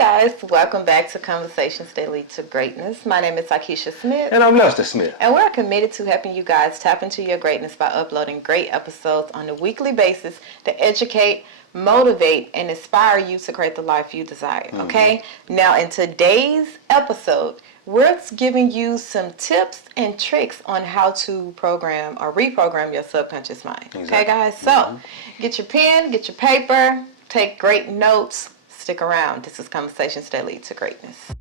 guys, welcome back to Conversations That Lead to Greatness. My name is Akeisha Smith. And I'm Lester Smith. And we're committed to helping you guys tap into your greatness by uploading great episodes on a weekly basis to educate, motivate, and inspire you to create the life you desire. Okay? Now, in today's episode, we're giving you some tips and tricks on how to program or reprogram your subconscious mind. Exactly. Okay, guys? So, get your pen, get your paper, take great notes. Stick around. This is Conversations That Lead to Greatness.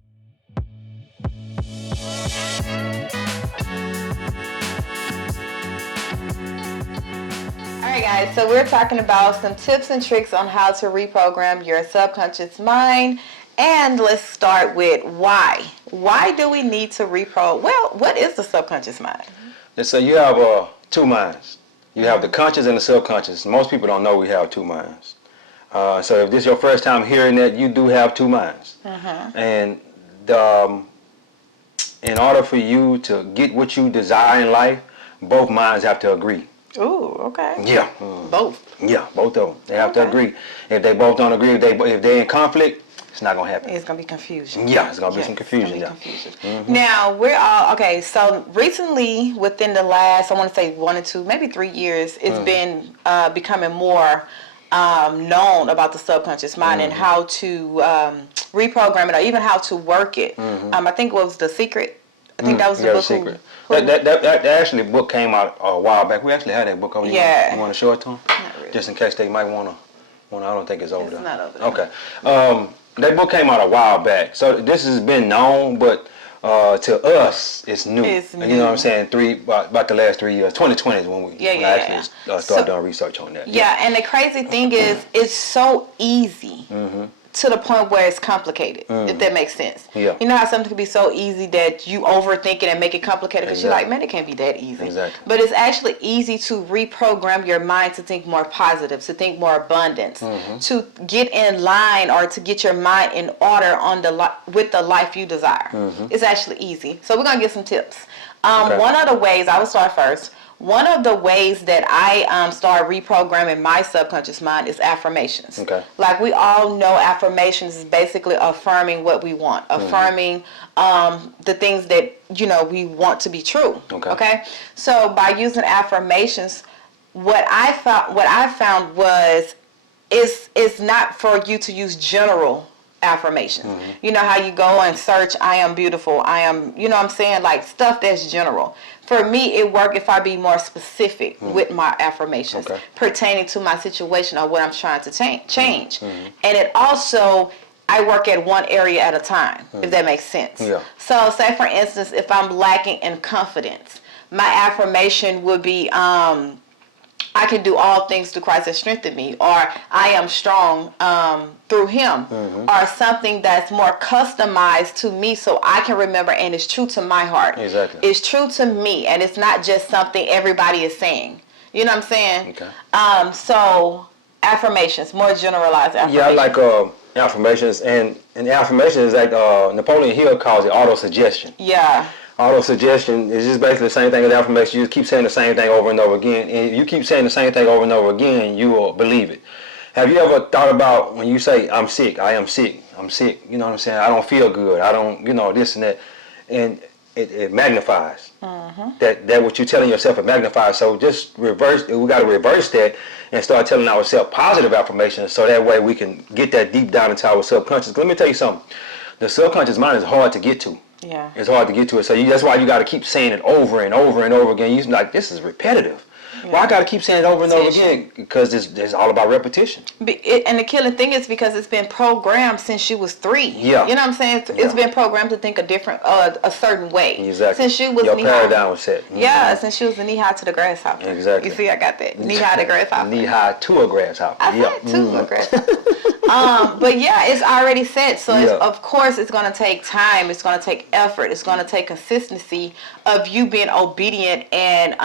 Alright guys, so we're talking about some tips and tricks on how to reprogram your subconscious mind. And let's start with why. Why do we need to reprogram? Well, what is the subconscious mind? So you have two minds. You have the conscious and the subconscious. Most people don't know we have two minds. So if this is your first time hearing that, you do have two minds. And in order for you to get what you desire in life, both minds have to agree. Ooh, okay. Yeah. Both? Yeah, both of them. They have to agree. If they both don't agree, if they're in conflict, it's not going to happen. It's going to be confusion. Yeah, it's going to be some confusion. Now, we're all, okay, so recently, within the last, I want to say 1 or 2, maybe 3 years, it's been becoming more known about the subconscious mind and how to reprogram it or even how to work it. I think it was The Secret. I think that was the book. Secret. That actually book came out a while back. We actually had that book over here. You want to show it to them? Not really. Just in case they might want to. I don't think it's over there. It's not over there. Okay. That book came out a while back. So this has been known, but to us, it's new. It's new. You know what I'm saying? About the last 3 years. 2020 is when I actually started doing research on that. Yeah, and the crazy thing is, it's so easy to the point where it's complicated, if that makes sense. Yeah. You know how something can be so easy that you overthink it and make it complicated because you're like, man, it can't be that easy. Exactly. But it's actually easy to reprogram your mind to think more positive, to think more abundance, to get in line or to get your mind in order on with the life you desire. It's actually easy. So we're going to get some tips. One of the ways, I will start first. One of the ways that I started reprogramming my subconscious mind is affirmations. Okay. Like we all know, affirmations is basically affirming what we want, affirming the things that we want to be true. Okay. So by using affirmations, what I found was it's not for you to use general affirmations. You know how you go and search, I am beautiful, I am, you know what I'm saying, like stuff that's general. For me, it worked if I be more specific with my affirmations pertaining to my situation or what I'm trying to change. And it also, I work at one area at a time, if that makes sense. Yeah. So say for instance, if I'm lacking in confidence, my affirmation would be, I can do all things through Christ that strengthen me, or I am strong through him, or something that's more customized to me so I can remember and it's true to my heart. Exactly. It's true to me and it's not just something everybody is saying. You know what I'm saying? Okay. So affirmations, more generalized affirmations. Yeah, I like affirmations, and affirmations is like Napoleon Hill calls it auto-suggestion. Yeah. Auto-suggestion is just basically the same thing as affirmation. You just keep saying the same thing over and over again. And if you keep saying the same thing over and over again, you will believe it. Have you ever thought about when you say, I'm sick, I am sick, I'm sick, you know what I'm saying? I don't feel good, I don't, this and that. And it magnifies. That what you're telling yourself, it magnifies. So just reverse, we got to reverse that and start telling ourselves positive affirmations so that way we can get that deep down into our subconscious. Let me tell you something. The subconscious mind is hard to get to. Yeah. It's hard to get to it. So that's why you got to keep saying it over and over and over again. You're like, this is repetitive. Yeah. Well, I got to keep saying it over and over again because it's all about repetition. And the killing thing is because it's been programmed since you was 3. Yeah. You know what I'm saying? It's been programmed to think a certain way. Exactly. Since you was your paradigm was set. Yeah, since you was knee high to the grasshopper. Exactly. You see, I got that. Knee high to grasshopper. Knee high to a grasshopper. I said to a grasshopper. But yeah, it's already set. So of course it's going to take time. It's going to take effort. It's going to take consistency of you being obedient and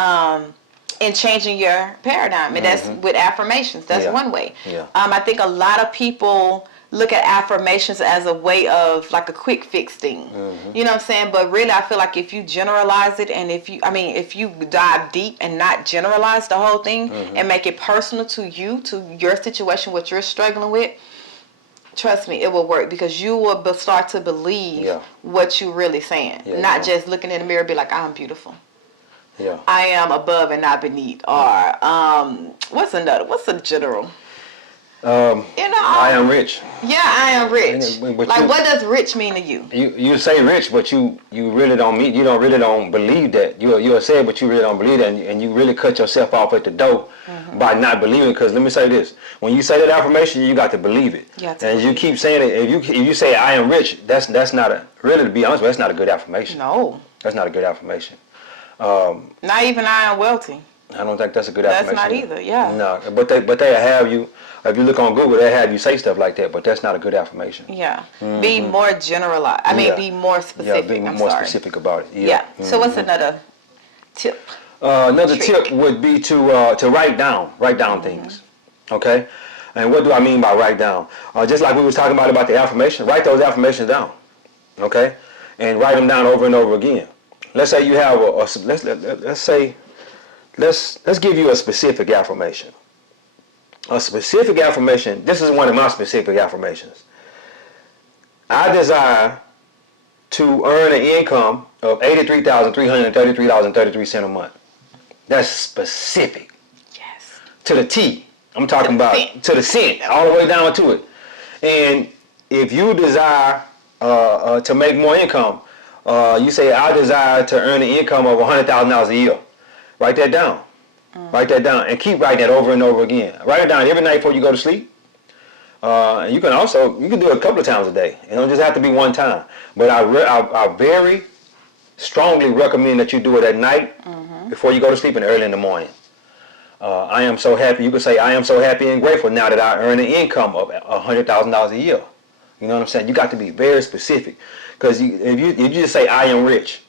changing your paradigm. And that's with affirmations. That's one way. Yeah. I think a lot of people look at affirmations as a way of like a quick fix thing. You know what I'm saying? But really I feel like if you generalize it and if you dive deep and not generalize the whole thing and make it personal to you, to your situation, what you're struggling with, trust me, it will work because you will start to believe what you really saying. Not just looking in the mirror and be like, I'm beautiful. Yeah. I am above and not beneath. Or what's a general? I am rich. Yeah, I am rich. But like, what does rich mean to you? You say rich, but you really don't mean. You really don't believe that. You'll say it, but you really don't believe that, and you really cut yourself off at the door by not believing. Because let me say this: when you say that affirmation, you got to believe it. And you keep saying it. If you say I am rich, that's not a really, to be honest, that's not a good affirmation. No, that's not a good affirmation. Not even I am wealthy. I don't think that's a good affirmation. That's not either. Yeah. No, but they have you. If you look on Google, they have you say stuff like that, but that's not a good affirmation. Yeah. Be more generalized. Be more specific. Yeah, be more specific about it. Yeah. So what's another tip? Another tip would be to write down things. Okay? And what do I mean by write down? Just like we was talking about the affirmation, write those affirmations down. Okay? And write them down over and over again. Let's say you have let's give you a specific affirmation. A specific affirmation. This is one of my specific affirmations. I desire to earn an income of $83,333.33 a month. That's specific. Yes. To the T. I'm talking about to the cent, all the way down to it. And if you desire to make more income, you say I desire to earn an income of $100,000 a year. Write that down. Write that down and keep writing that over and over again. Write it down every night before you go to sleep. You can do it a couple of times a day. It don't just have to be one time. But I very strongly recommend that you do it at night before you go to sleep and early in the morning. I am so happy. You can say I am so happy and grateful now that I earn an income of $100,000 a year. You know what I'm saying? You got to be very specific because if you just say I am rich.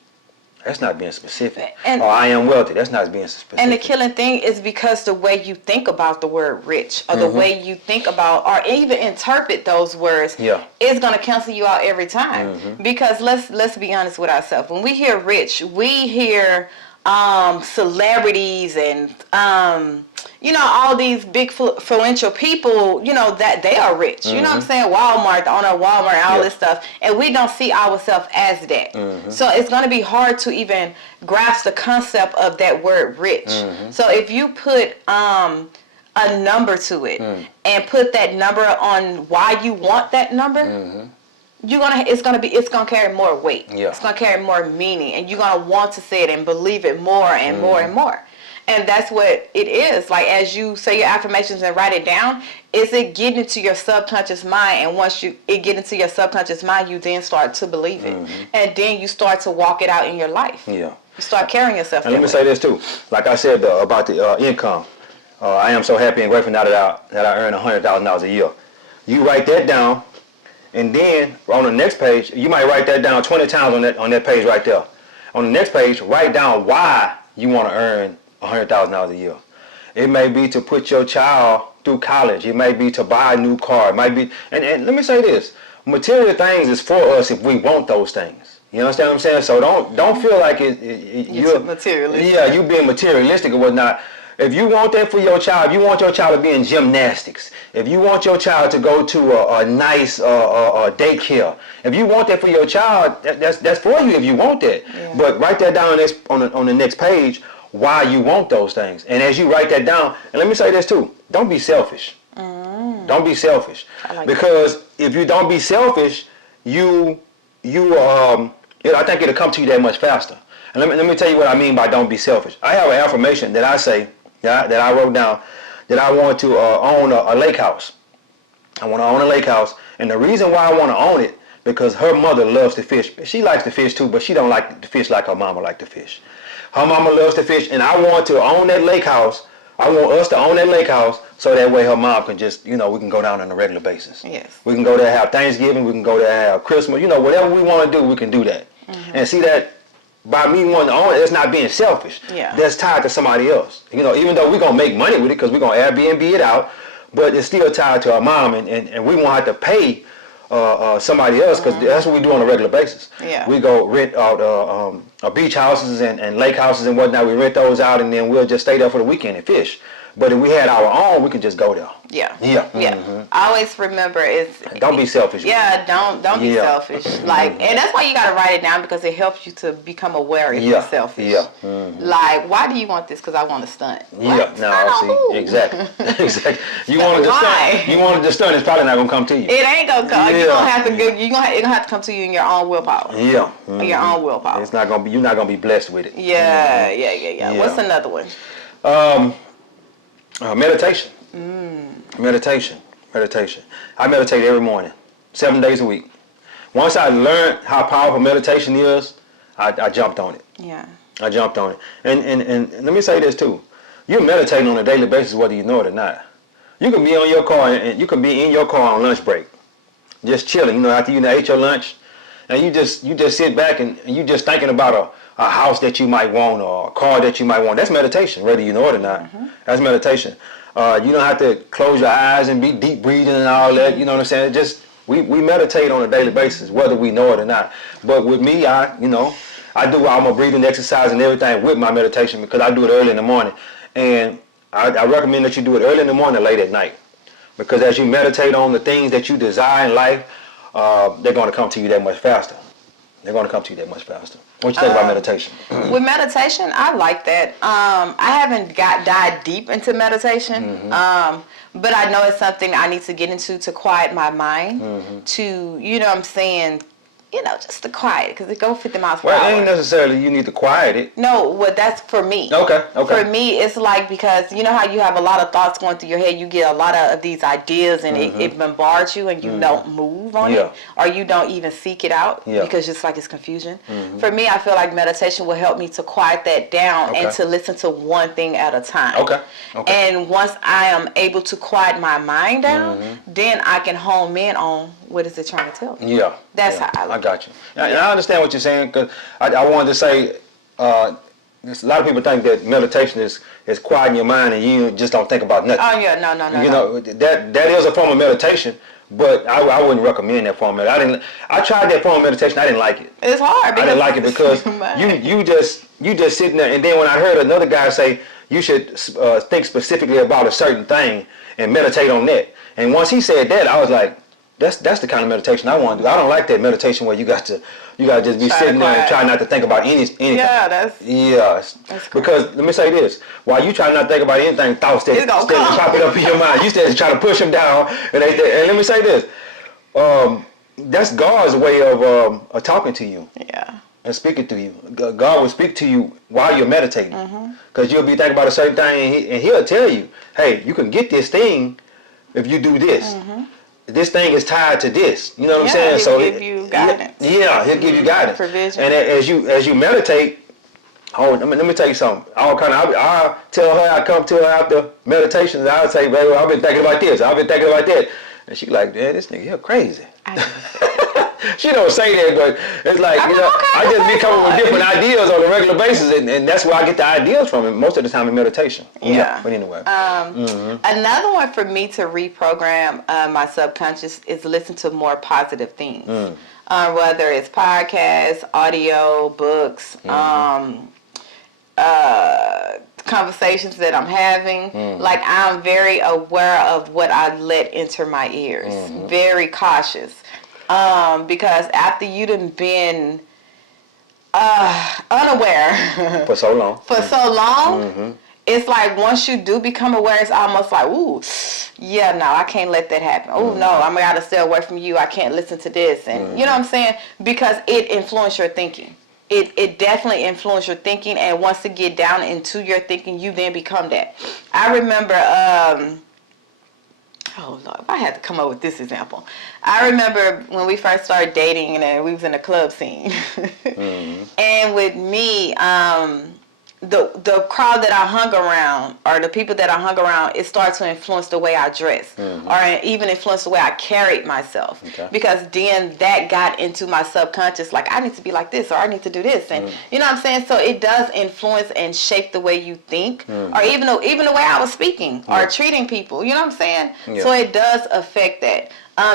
That's not being specific. Or I am wealthy. That's not being specific. And the killing thing is because the way you think about the word rich or the way you think about or even interpret those words is going to cancel you out every time. Because let's be honest with ourselves. When we hear rich, we hear celebrities and all these big influential people, that they are rich. You know what I'm saying? Walmart, the owner of Walmart, all this stuff. And we don't see ourselves as that. So it's going to be hard to even grasp the concept of that word rich. So if you put a number to it and put that number on why you want that number, it's gonna carry more weight. It's gonna carry more meaning, and you're gonna want to say it and believe it more and more and more. And that's what it is. Like as you say your affirmations and write it down, is it getting into your subconscious mind? And once it get into your subconscious mind, you then start to believe it, and then you start to walk it out in your life. Yeah, you start carrying yourself. And let me say this too. Like I said about the income, I am so happy and grateful now that I earn $100,000 a year. You write that down. And then on the next page, you might write that down 20 times on that page right there. On the next page, write down why you want to earn $100,000 a year. It may be to put your child through college. It may be to buy a new car. It might be, and let me say this: material things is for us if we want those things. You understand what I'm saying? So don't feel like you're materialistic. Yeah, you being materialistic or whatnot. If you want that for your child, if you want your child to be in gymnastics, if you want your child to go to a nice daycare, if you want that for your child, that's for you if you want that. Yeah. But write that down on the next page why you want those things. And as you write that down, and let me say this too, don't be selfish. Don't be selfish. Because if you don't be selfish, I think it'll come to you that much faster. And let me tell you what I mean by don't be selfish. I have an affirmation that I say, that I wrote down, that I want to own a lake house. I want to own a lake house. And the reason why I want to own it, because her mother loves to fish. She likes to fish too, but she don't like to fish like her mama likes to fish. Her mama loves to fish, and I want to own that lake house. I want us to own that lake house so that way her mom can just, we can go down on a regular basis. Yes. We can go there, have Thanksgiving. We can go there, have Christmas. Whatever we want to do, we can do that. And see that by me wanting to own it, it's not being selfish. Yeah. That's tied to somebody else. Even though we're going to make money with it because we're going to Airbnb it out, but it's still tied to our mom, and we won't have to pay somebody else because that's what we do on a regular basis. Yeah. We go rent out beach houses and lake houses and whatnot. We rent those out, and then we'll just stay there for the weekend and fish. But if we had our own, we could just go there. Yeah. Yeah. Yeah. I always remember don't be selfish. Yeah, don't be selfish. Like, and that's why you gotta write it down, because it helps you to become aware if you're selfish. Yeah. Like, why do you want this? Because I want to stunt. Yeah. No, see, exactly. Exactly. You wanted to stunt. You wanted to stunt. It's probably not gonna come to you. It ain't gonna come. You're gonna have to It's gonna have to come to you in your own willpower. Yeah. Your own willpower. It's not gonna be. You're not gonna be blessed with it. Yeah. What's another one? Meditation. Meditation. I meditate every morning, 7 days a week. Once I learned how powerful meditation is, I jumped on it. Yeah. I jumped on it. And let me say this too. You're meditating on a daily basis whether you know it or not. You can be on your car and you can be in your car on lunch break, just chilling, after you ate your lunch, and you just sit back and you just thinking about a house that you might want or a car that you might want. That's meditation, whether you know it or not. That's meditation. You don't have to close your eyes and be deep breathing and all that. You know what I'm saying? Just we meditate on a daily basis, whether we know it or not. But with me, I do all my breathing exercise and everything with my meditation, because I do it early in the morning. And I recommend that you do it early in the morning, late at night, because as you meditate on the things that you desire in life, they're going to come to you that much faster. What you think about meditation? With meditation, I like that. I haven't dived deep into meditation, but I know it's something I need to get into to quiet my mind, to, just to quiet, because it goes 50 miles per hour. Well, it ain't necessarily you need to quiet it. No, well, that's for me. Okay. For me, it's like, because you know how you have a lot of thoughts going through your head, you get a lot of these ideas, and it bombards you, and you don't move on it, or you don't even seek it out, because it's like it's confusion. For me, I feel like meditation will help me to quiet that down and to listen to one thing at a time. Okay. And once I am able to quiet my mind down, then I can home in on what is it trying to tell me. That's how I look. I got you. And I understand what you're saying, because I wanted to say, a lot of people think that meditation is quieting your mind and you just don't think about nothing. Oh yeah, no. That is a form of meditation, but I wouldn't recommend that form of meditation. I tried that form of meditation. I didn't like it. It's hard. I didn't like it because you just sitting there, and then when I heard another guy say you should think specifically about a certain thing and meditate on that, and once he said that, I was like, that's the kind of meditation I want to do. I don't like that meditation where you got to just be sitting there and try not to think about anything. Yeah, that's cool. Because let me say this: while you try not to think about anything, thoughts that pop it up in your mind, you still try to push them down. And let me say this: that's God's way of talking to you. Yeah. And speaking to you. God will speak to you while you're meditating, because you'll be thinking about a certain thing, and He'll tell you, "Hey, you can get this thing if you do this." This thing is tied to this. You know what I'm saying? He'll give you guidance. He'll give you guidance. Provision. And as you meditate, let me tell you something. I'll tell her, I come to her after meditation, and I'll say, baby, I've been thinking about this. I've been thinking about that. And she like, man, this nigga here crazy. She don't say that, but it's like, I just be coming with different ideas on a regular basis, and that's where I get the ideas from, and most of the time in meditation. Yeah. But anyway. Another one for me to reprogram my subconscious is listen to more positive things. Whether it's podcasts, audio, books, conversations that I'm having. Like, I'm very aware of what I let enter my ears. Very cautious. Because after you done been unaware for so long, it's like once you do become aware, it's almost like, ooh, yeah, no, I can't let that happen. Oh no, I'm gotta stay away from you. I can't listen to this, and you know what I'm saying? Because it influenced your thinking. It definitely influenced your thinking, and once it get down into your thinking, you then become that. I remember. Oh Lord, I had to come up with this example. I remember when we first started dating, and we was in a club scene, and with me, the crowd that I hung around, or the people that I hung around, it started to influence the way I dressed, or even influence the way I carried myself. Because then that got into my subconscious, like, I need to be like this, or I need to do this, and you know what I'm saying. So it does influence and shape the way you think, or even the way I was speaking or treating people. You know what I'm saying? So it does affect that.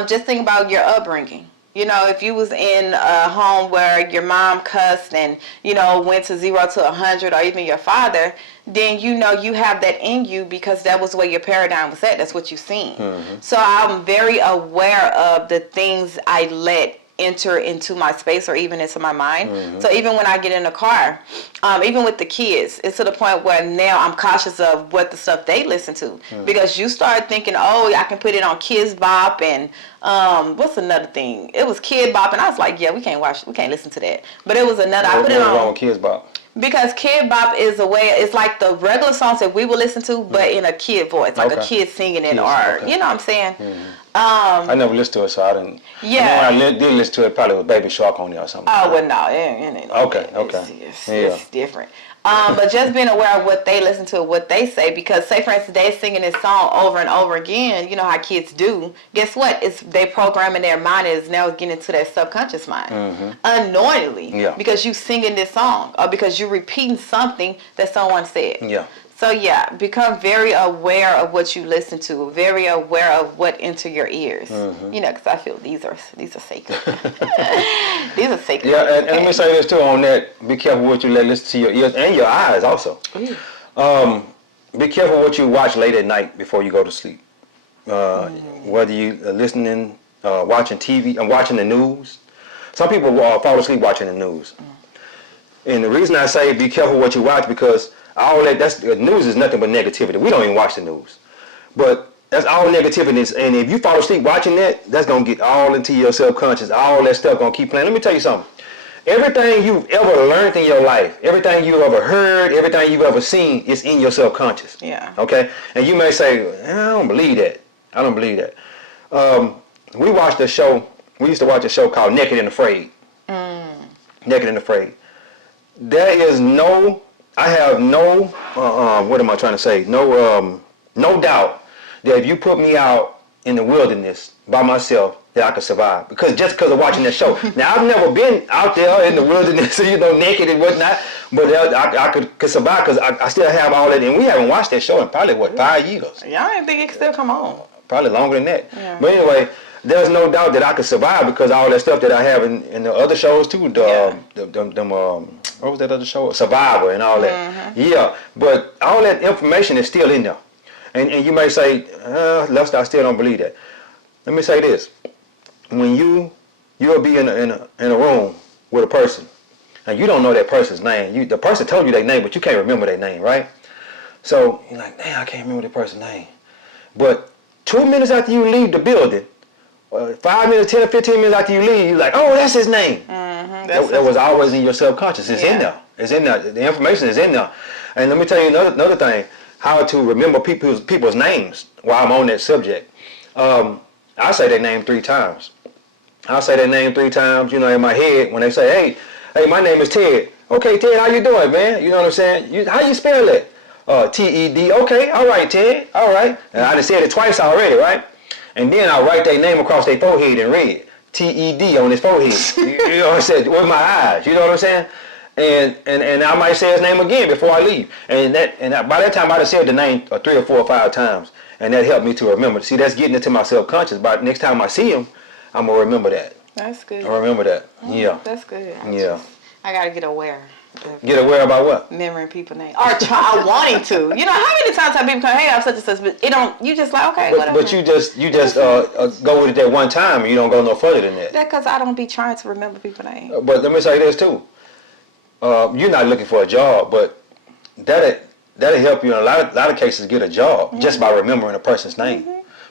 Just think about your upbringing. You know, if you was in a home where your mom cussed and, you know, went to 0 to 100, or even your father, then you know you have that in you because that was where your paradigm was at. That's what you seen. So I'm very aware of the things I let enter into my space or even into my mind. So even when I get in the car, even with the kids, it's to the point where now I'm cautious of what the stuff they listen to, because you start thinking, oh, I can put it on Kids Bop and what's another thing? It was Kid Bop, and I was like, yeah, we can't listen to that. But it was another. I put it on. What's wrong with Kids Bop? Because Kid Bop is a way, it's like the regular songs that we would listen to, but in a kid voice, like a kid singing it, or you know what I'm saying. I never listened to it, so I didn't. Yeah. When I did listen to it, probably with Baby Shark on there or something. Oh well, no, it ain't. Okay. It's different. But just being aware of what they listen to, what they say, because say for instance they're singing this song over and over again, you know how kids do. Guess what? It's they programming their mind is now getting into their subconscious mind unknowingly, because you singing this song or because you repeating something that someone said. Yeah. So yeah, become very aware of what you listen to, very aware of what enter your ears. You know, because I feel these are sacred. These are sacred. Yeah, and let me say this too on that. Be careful what you let listen to your ears and your eyes also. Be careful what you watch late at night before you go to sleep. Whether you listening, watching TV, and watching the news. Some people fall asleep watching the news. And the reason I say be careful what you watch, because all that news is nothing but negativity. We don't even watch the news, but that's all negativity. And if you fall asleep watching that, that's gonna get all into your subconscious. All that stuff gonna keep playing. Let me tell you something. Everything you've ever learned in your life, everything you've ever heard, everything you've ever seen is in your subconscious. Yeah. Okay. And you may say, I don't believe that. I don't believe that. We watched a show. We used to watch a show called Naked and Afraid. Naked and Afraid. There is no. I have no, what am I trying to say? No doubt that if you put me out in the wilderness by myself, that I could survive. Just because of watching that show. Now, I've never been out there in the wilderness, you know, naked and whatnot, but I could survive because I still have all that. And we haven't watched that show in probably, 5 years? Yeah, I didn't think it could still come on. Probably longer than that. Yeah. But anyway, there's no doubt that I could survive because all that stuff that I have in the other shows too. What was that other show? Survivor and all that. Yeah, but all that information is still in there. And you may say, Lester, I still don't believe that. Let me say this. When you'll be in a room with a person and you don't know that person's name. The person told you their name, but you can't remember their name, right? So you're like, damn, I can't remember that person's name. But 2 minutes after you leave the building, 5 minutes, 10 or 15 minutes after you leave, you're like, oh, that's his name. That was always in your subconscious. It's in there. It's in there. The information is in there. And let me tell you another thing, how to remember people's names while I'm on that subject. I say their name 3 times. I'll say their name 3 times, you know, in my head when they say, hey, my name is Ted. Okay, Ted, how you doing, man? You know what I'm saying? How you spell it? T-E-D. Okay, all right, Ted. All right. And I done said it twice already, right? And then I'll write their name across their forehead in red. T-E-D on his forehead. You know what I'm saying? With my eyes. You know what I'm saying? And I might say his name again before I leave. And by that time I'd have said the name 3 or 4 or 5 times. And that helped me to remember. See, that's getting into my subconscious. But next time I see him, I'm going to remember that. That's good. I remember that. Yeah. That's good. I got to get aware. Get aware about what? Remembering people's names. Or wanting to. You know, how many times have people come, hey, I'm such and such, but you just like, okay, whatever. But you just go with it that one time and you don't go no further than that. That's because I don't be trying to remember people's names. But let me say this too. You're not looking for a job, but that'll help you in a lot of cases get a job just by remembering a person's name.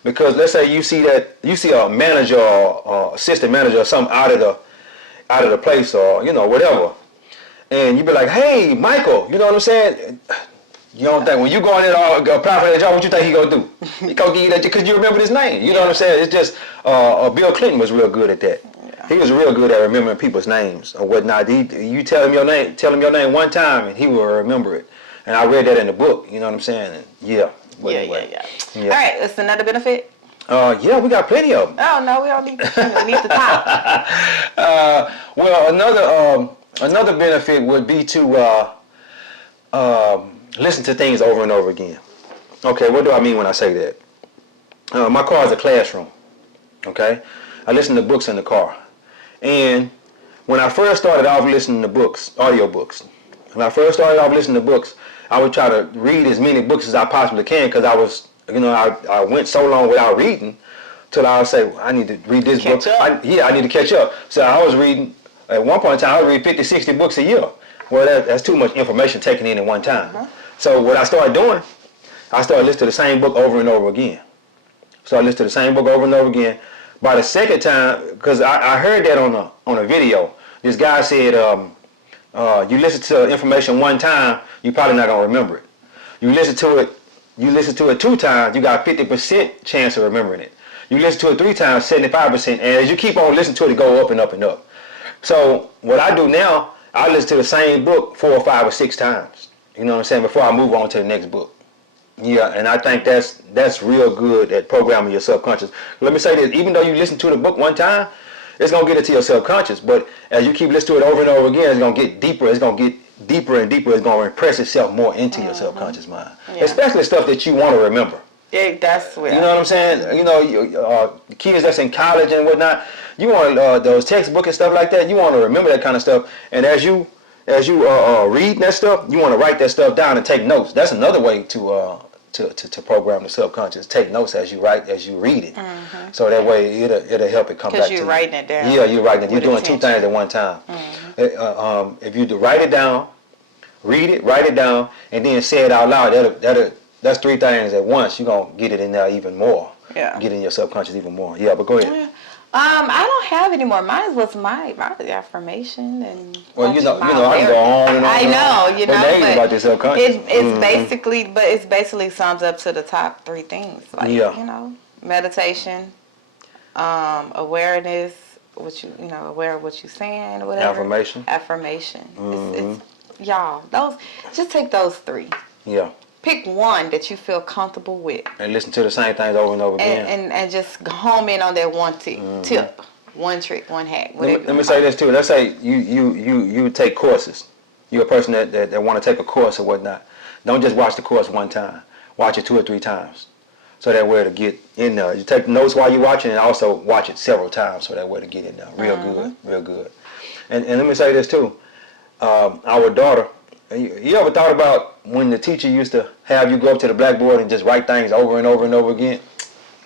Because let's say you see a manager or assistant manager or something out of the place or whatever, and you be like, hey, Michael, you know what I'm saying? You don't think when you go in there and apply for that job, what you think he gonna do? He gonna give you that because you remember his name. You know what I'm saying? It's just Bill Clinton was real good at that. He was real good at remembering people's names or whatnot. You tell him your name one time and he will remember it. And I read that in the book. You know what I'm saying? And yeah. All right, that's another benefit. Yeah, we got plenty of them. Oh no, we don't need the top. Well, another benefit would be to listen to things over and over again. Okay, what do I mean when I say that? My car is a classroom. Okay, I listen to books in the car. And when I first started off listening to books, audio books, when I first started off listening to books, I would try to read as many books as I possibly can because I went so long without reading till I would say, well, I need to read this book. I need to catch up. So I was reading, at one point in time, I would read 50, 60 books a year. Well, that's too much information taken in at one time. So what I started doing, I started listening to the same book over and over again. So I listened to the same book over and over again. By the second time, because I heard that on a video, this guy said, you listen to information one time, you're probably not gonna remember it. You listen to it 2 times, you got a 50% chance of remembering it. You listen to it 3 times, 75%, and as you keep on listening to it, it go up and up and up. So what I do now, I listen to the same book 4 or 5 or 6 times. You know what I'm saying? Before I move on to the next book. Yeah, and I think that's real good at programming your subconscious. Let me say this, even though you listen to the book one time, it's going to get into your subconscious. But as you keep listening to it over and over again, it's going to get deeper. It's going to get deeper and deeper. It's going to impress itself more into your subconscious mind. Yeah. Especially stuff that you want to remember. Yeah, that's what. You know what I'm saying? You know, kids that's in college and whatnot, you want those textbooks and stuff like that, you want to remember that kind of stuff. And as you read that stuff, you want to write that stuff down and take notes. That's another way to program the subconscious. Take notes as you read it. So that way it'll help it come back to you. Because you're writing it down. Yeah, you're writing it. You're doing 2 things at one time. If you write it down, read it, write it down, and then say it out loud, that's 3 things at once. You're going to get it in there even more. Yeah. Get in your subconscious even more. Yeah, but go ahead. Yeah. I don't have any more. Mine was my affirmation and. Well, I can go on and on. I know, but about this subconscious. It's basically sums up to the top 3 things. Like, meditation, awareness, aware of what you're saying, or whatever. Affirmation. It's y'all, just take those 3. Yeah. Pick one that you feel comfortable with. And listen to the same things over and over again. And just home in on that one tip, one trick, one hack. Let me say this too. Let's say you take courses. You're a person that want to take a course or whatnot. Don't just watch the course one time. Watch it 2 or 3 times. So that way to get in there. You take notes while you're watching and also watch it several times so that way to get in there. Real good. And let me say this too. Our daughter, you ever thought about when the teacher used to have you go up to the blackboard and just write things over and over and over again?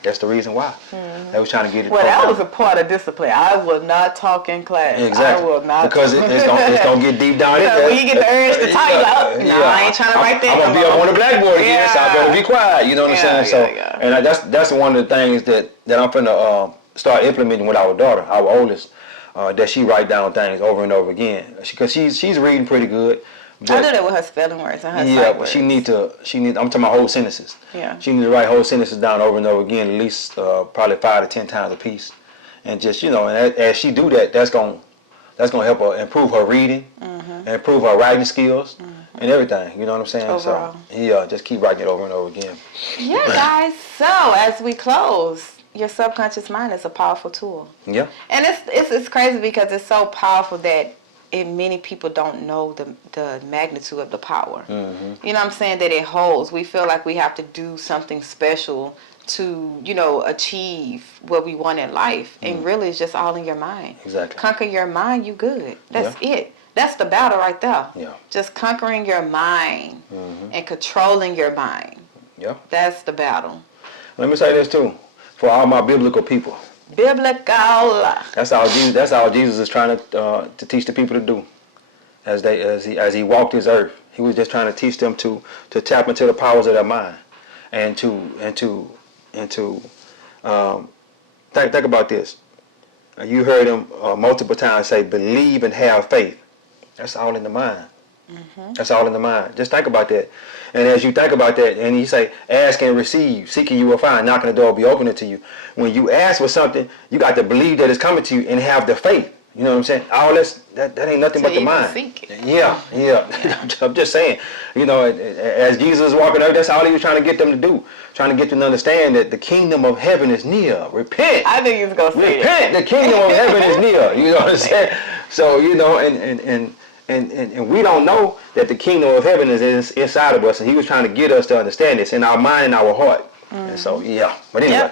That's the reason why. They was trying to get it. Well, that was a part of discipline. I will not talk in class. Exactly. I will not. Because it's gonna get deep down in there. When you get the urge to type, I ain't trying to write that. I'm gonna be up on the blackboard again, so I better be quiet. You know what I'm saying? And that's one of the things that I'm finna start implementing with our daughter, our oldest, that she write down things over and over again. Because she's reading pretty good. I do that with her spelling words and her sight words. She need. I'm talking about whole sentences. Yeah. She needs to write whole sentences down over and over again, at least probably 5 to 10 times a piece, and just and as she do that, that's gonna help her improve her reading, and improve her writing skills, and everything. You know what I'm saying? Overall. So just keep writing it over and over again. Yeah, guys. So as we close, your subconscious mind is a powerful tool. Yeah. And it's crazy because it's so powerful that. Many people don't know the magnitude of the power. You know what I'm saying? That it holds. We feel like we have to do something special to, achieve what we want in life. And really it's just all in your mind. Exactly. Conquer your mind, you good. That's it. That's the battle right there. Yeah. Just conquering your mind and controlling your mind. Yeah. That's the battle. Let me say this too. For all my biblical people. Biblical. That's all Jesus is trying to teach the people to do. As he walked this earth, he was just trying to teach them to tap into the powers of their mind, and to think about this. You heard him multiple times say, "Believe and have faith." That's all in the mind. That's all in the mind. Just think about that. And as you think about that, and you say, ask and receive, seeking you will find, knocking the door will be opening to you. When you ask for something, you got to believe that it's coming to you and have the faith. You know what I'm saying? All that ain't nothing but the mind. Seek it. Yeah. I'm just saying, as Jesus was walking earth, that's all he was trying to get them to do. Trying to get them to understand that the kingdom of heaven is near. Repent. I knew you was going to say Repent. The kingdom of heaven is near. You know what I'm saying? So, and we don't know that the kingdom of heaven is inside of us, and he was trying to get us to understand this in our mind and our heart. And so, but anyway,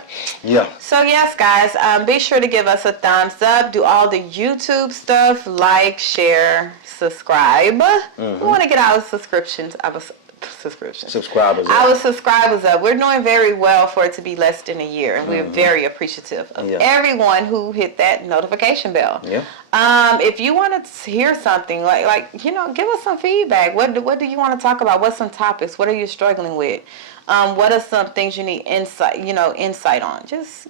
So yes, guys, be sure to give us a thumbs up. Do all the YouTube stuff, like, share, subscribe. We want to get our subscribers up. We're doing very well for it to be less than a year, and we're very appreciative of everyone who hit that notification bell. If you want to hear something like give us some feedback. What do you want to talk about? What's some topics? What are you struggling with? What are some things you need insight on? Just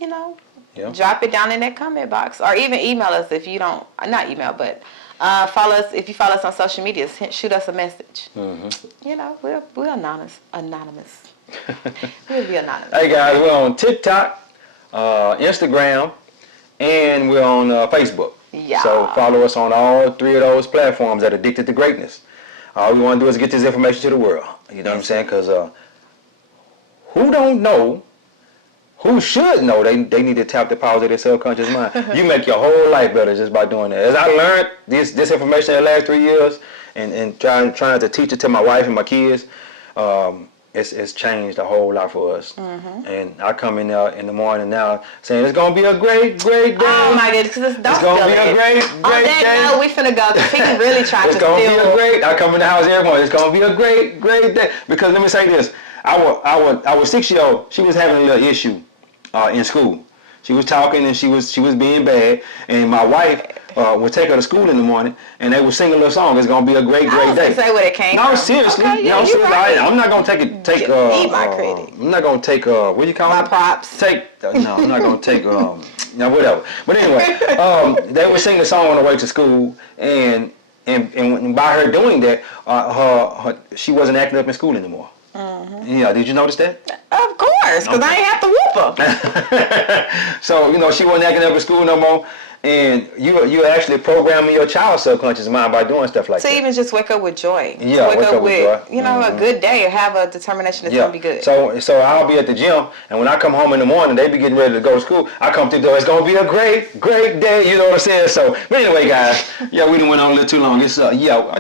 drop it down in that comment box, or even email us if you don't. Not email, but follow us. If you follow us on social media, shoot us a message. We're anonymous. We'll be anonymous. Hey guys, we're on TikTok, Instagram, and we're on Facebook. So follow us on all 3 of those platforms at Addicted to Greatness. All we want to do is get this information to the world. You know what I'm saying? Because who don't know, who should know, they need to tap the powers of their subconscious mind. You make your whole life better just by doing that. As I learned this information in the last 3 years and trying to teach it to my wife and my kids, it's changed a whole lot for us. And I come in there in the morning now saying it's gonna be a great day. Oh my goodness, it's gonna be a great day. No, we finna go. Cause he really trying to steal. It's gonna be a great. I come in the house every morning. It's gonna be a great day. Because let me say this: our 6-year-old, she was having a little issue in school. She was talking and she was being bad, and my wife would take her to school in the morning, and they would sing a little song. It's gonna be a great day. I was gonna say where it came from. No, seriously. Okay, seriously. Right. I'm not gonna take eat my credit. I'm not gonna take what do you call my it? props. No, I'm not gonna take whatever. But anyway, they would sing the song on the way to school, and by her doing that, she wasn't acting up in school anymore. Yeah, did you notice that? Of course, because I ain't have to whoop her. So, she wasn't acting up in school no more. And you're actually programming your child's subconscious mind by doing stuff like that. So even just wake up with joy. Yeah, wake up with joy. A good day, or have a determination it's going to be good. So I'll be at the gym, and when I come home in the morning, they be getting ready to go to school. I come through the door, it's going to be a great day, you know what I'm saying? So, but anyway, guys, we done went on a little too long. It's, I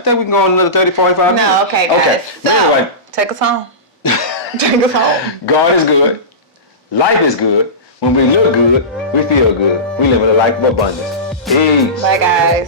think we can go on another 30, 45 minutes. No, okay, guys. Okay, so, anyway. Take us home. Take us home. God is good. Life is good. When we look good, we feel good. We live in a life of abundance. Peace. Bye, guys.